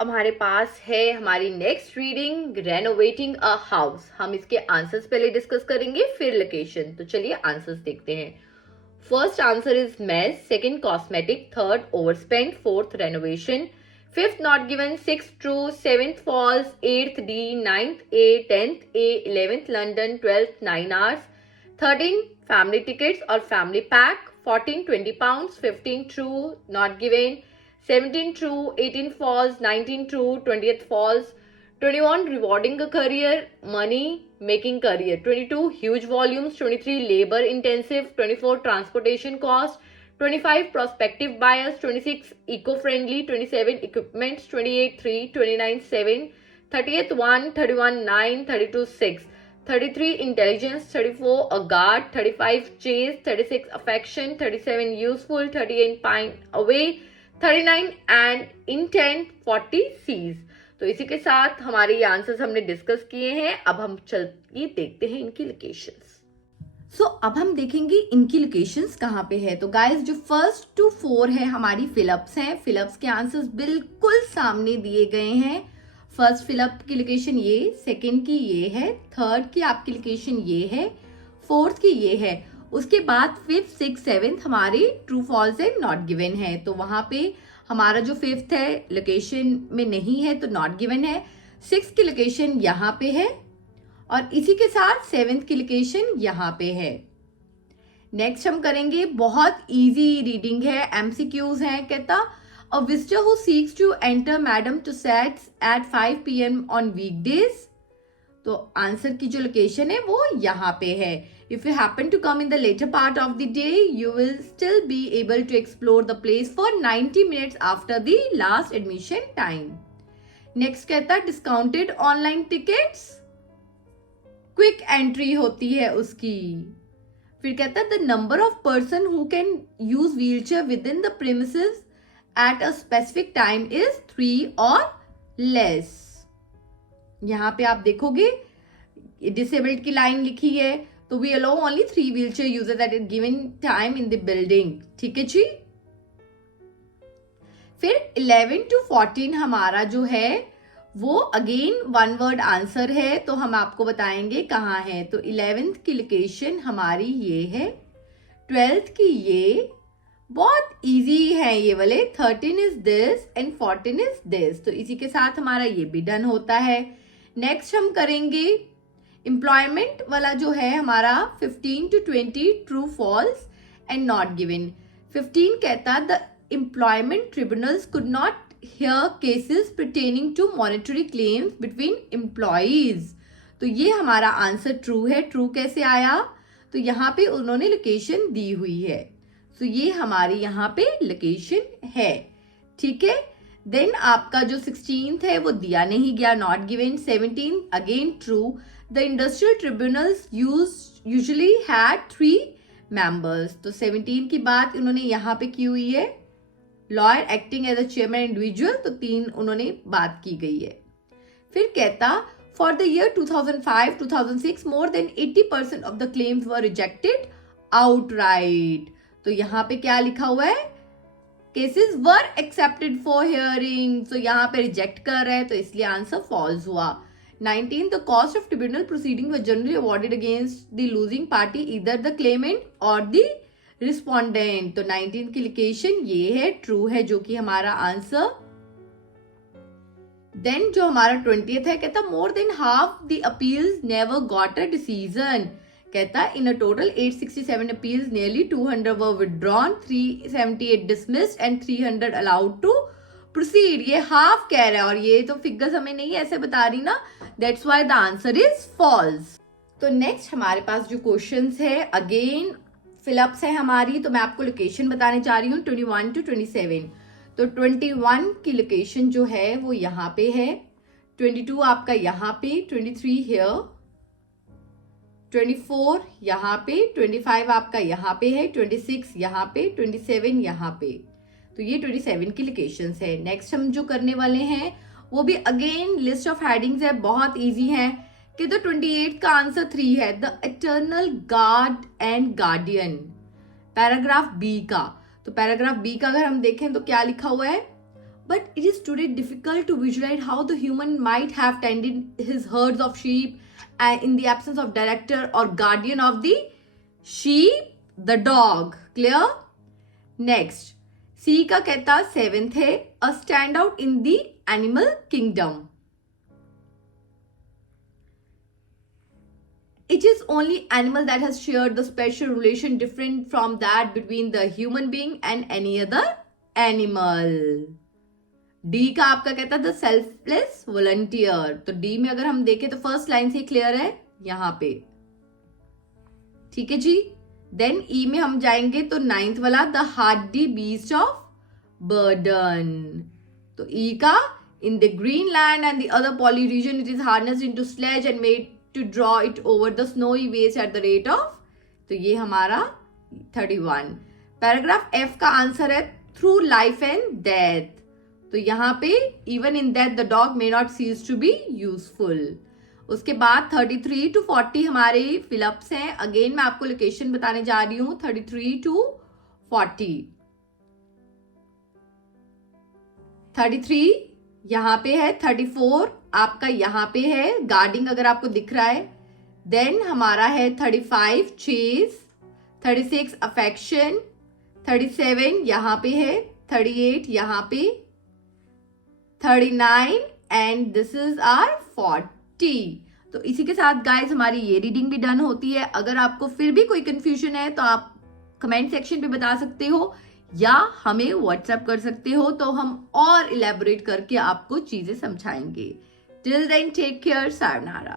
हमारे पास है हमारी next reading renovating a house. हम इसके आंसर्स पहले डिस्कस करेंगे फिर लोकेशन। तो चलिए आंसर्स देखते हैं। First answer is mess, second cosmetic, third overspend, fourth renovation, fifth not given, six true, seventh false, eighth D, ninth A, tenth A, 11th London, 12th 9 hours, 13 family tickets और family pack, 14 20 pounds, 15 true not given, 17 true, 18 false, 19 true, 20th false, 21 rewarding a career, money making career, 22 huge volumes, 23 labor intensive, 24 transportation cost, 25 prospective bias, 26 eco-friendly, 27 equipments, 28 3, 29 7, 30th 1, 31 9, 32 6, 33 intelligence, 34 a guard, 35 chase, 36 affection, 37 useful, 38 pine away, 39 and intent, 40 seas. तो इसी के साथ हमारे ये answers हमने discuss किए हैं। अब हम चलिए देखते हैं इनकी लोकेशंस। अब हम देखेंगे इनकी लोकेशंस कहाँ पे है। तो गाइस जो फर्स्ट टू 4 है हमारी फिलिप्स हैं। फिलिप्स के आंसर्स बिल्कुल सामने दिए गए हैं। फर्स्ट फिलिप की लोकेशन ये, सेकेंड की ये है, थर्ड की आपकी लोकेशन ये है, फोर्थ की ये है। उसके बाद फिफ्थ सिक्स सेवेंथ हमारे true false and not given है। तो वहां पे हमारा जो फिफ्थ है लोकेशन में नहीं है तो नॉट गिवन है। सिक्स की लोकेशन यहाँ पे है और इसी के साथ सेवेंथ की लोकेशन यहाँ पे है। नेक्स्ट हम करेंगे, बहुत इजी रीडिंग है, एमसीक्यूज है। कहता a visitor who seeks to enter madam to set at 5 PM on weekdays. तो आंसर की जो लोकेशन है वो यहाँ पे है। If you happen to come in the later part of the day, you will still be able to explore the place for 90 minutes after the last admission time. Next कहता है discounted online tickets, quick entry होती है उसकी। फिर कहता है the number of person who can use wheelchair within the premises at a specific time is 3 or less. यहाँ पे आप देखोगे disabled की लाइन लिखी है तो we allow only 3 wheelchair users at a given time in the building. ठीक है जी। फिर 11 to 14 हमारा जो है वो अगेन वन वर्ड आंसर है तो हम आपको बताएंगे कहाँ है। तो 11th की लोकेशन हमारी ये है, 12th की ये, बहुत इजी है ये वाले, 13 is this and 14 is this. तो इसी के साथ हमारा ये भी डन होता है। नेक्स्ट हम करेंगे एम्प्लॉयमेंट वाला जो है हमारा 15 to 20 true false and not given. 15 कहता the employment tribunals could not hear cases pertaining to monetary claims between employees. तो ये हमारा आंसर ट्रू है। ट्रू कैसे आया? तो यहाँ पे उन्होंने लोकेशन दी हुई है, तो ये हमारी यहाँ पे लोकेशन है। ठीक है। देन आपका जो 16th है वो दिया नहीं गया, not given. 17 again true, the industrial tribunals usually had 3 members। तो 17 की बात उन्होंने यहाँ पे की हुई है, lawyer acting as a chairman individual, तो 3 उन्होंने बात की गई है। फिर कहता for the year 2005-2006 more than 80% of the claims were rejected outright. तो यहाँ पे क्या लिखा हुआ है? Cases were accepted for hearing. तो यहाँ पे रिजेक्ट कर रहे हैं तो इसलिए आंसर फॉल्स हुआ। 19 the cost of tribunal proceeding was generally awarded against the losing party, either the claimant or the respondent। तो 19 की लोकेशन ये है, ट्रू है, जो कि हमारा आंसर। देन जो हमारा 20th है, कहता more than half the appeals never got a decision. कहता in a total 867 appeals nearly 200 were withdrawn, 378 dismissed and 300 allowed to proceed। ये हाफ कह रहा है और ये तो फिगर्स हमें नहीं ऐसे बता रही ना, that's why the answer is false. तो नेक्स्ट हमारे पास जो क्वेश्चंस है अगेन फिलिप्स है हमारी। तो मैं आपको लोकेशन बताने जा रही हूँ 21 to 27। तो 21 की लोकेशन जो है वो यहाँ पे है, 22 आपका यहाँ पे, 23 हियर, 24 यहाँ पे, 25 आपका यहाँ पे है, 26 यहाँ पे, 27 यहाँ पे। तो ये 27 की लोकेशंस है। नेक्स्ट हम जो करने वाले हैं वो भी अगेन लिस्ट ऑफ हेडिंग्स है, बहुत इजी है। कि तो 28 का आंसर 3 है, the eternal guard and guardian, paragraph b का। तो पैराग्राफ बी का अगर हम देखें तो क्या लिखा हुआ है, but it is today difficult to visualize how the human might have tended his herds of sheep in the absence of director or guardian of the sheep, the dog. Clear? Next, C का कहता 7th है a standout in the animal kingdom. It is only animal that has shared the special relation different from that between the human being and any other animal. D का आपका कहता है the selfless volunteer. तो D में अगर हम देखें तो फर्स्ट लाइन से क्लियर है यहां पे. ठीक है जी. देन E में हम जाएंगे तो 9th वाला the hardy beast of burden. तो E का in the Greenland and the other polar region it is harnessed into sledge and made to draw it over the snowy ways at the rate of. तो ये हमारा 31. Paragraph F का answer है through life and death. तो यहाँ पे even in that the dog may not cease to be useful. उसके बाद 33 to 40 हमारे फिलअप्स हैं. अगेन मैं आपको लोकेशन बताने जा रही हूं. 33 to 40. 33 यहाँ पे है. 34 आपका यहाँ पे है गार्डिंग अगर आपको दिख रहा है. देन हमारा है 35 चेज. 36 अफेक्शन. 37 यहाँ पे है. 38 यहाँ पे. 39 एंड दिस इज आर 40. तो इसी के साथ गाइज हमारी ये रीडिंग भी डन होती है. अगर आपको फिर भी कोई कंफ्यूजन है तो आप कमेंट सेक्शन पे बता सकते हो या हमें व्हाट्सएप कर सकते हो, तो हम और इलेबोरेट करके आपको चीजें समझाएंगे. Till then take care. Sayonara.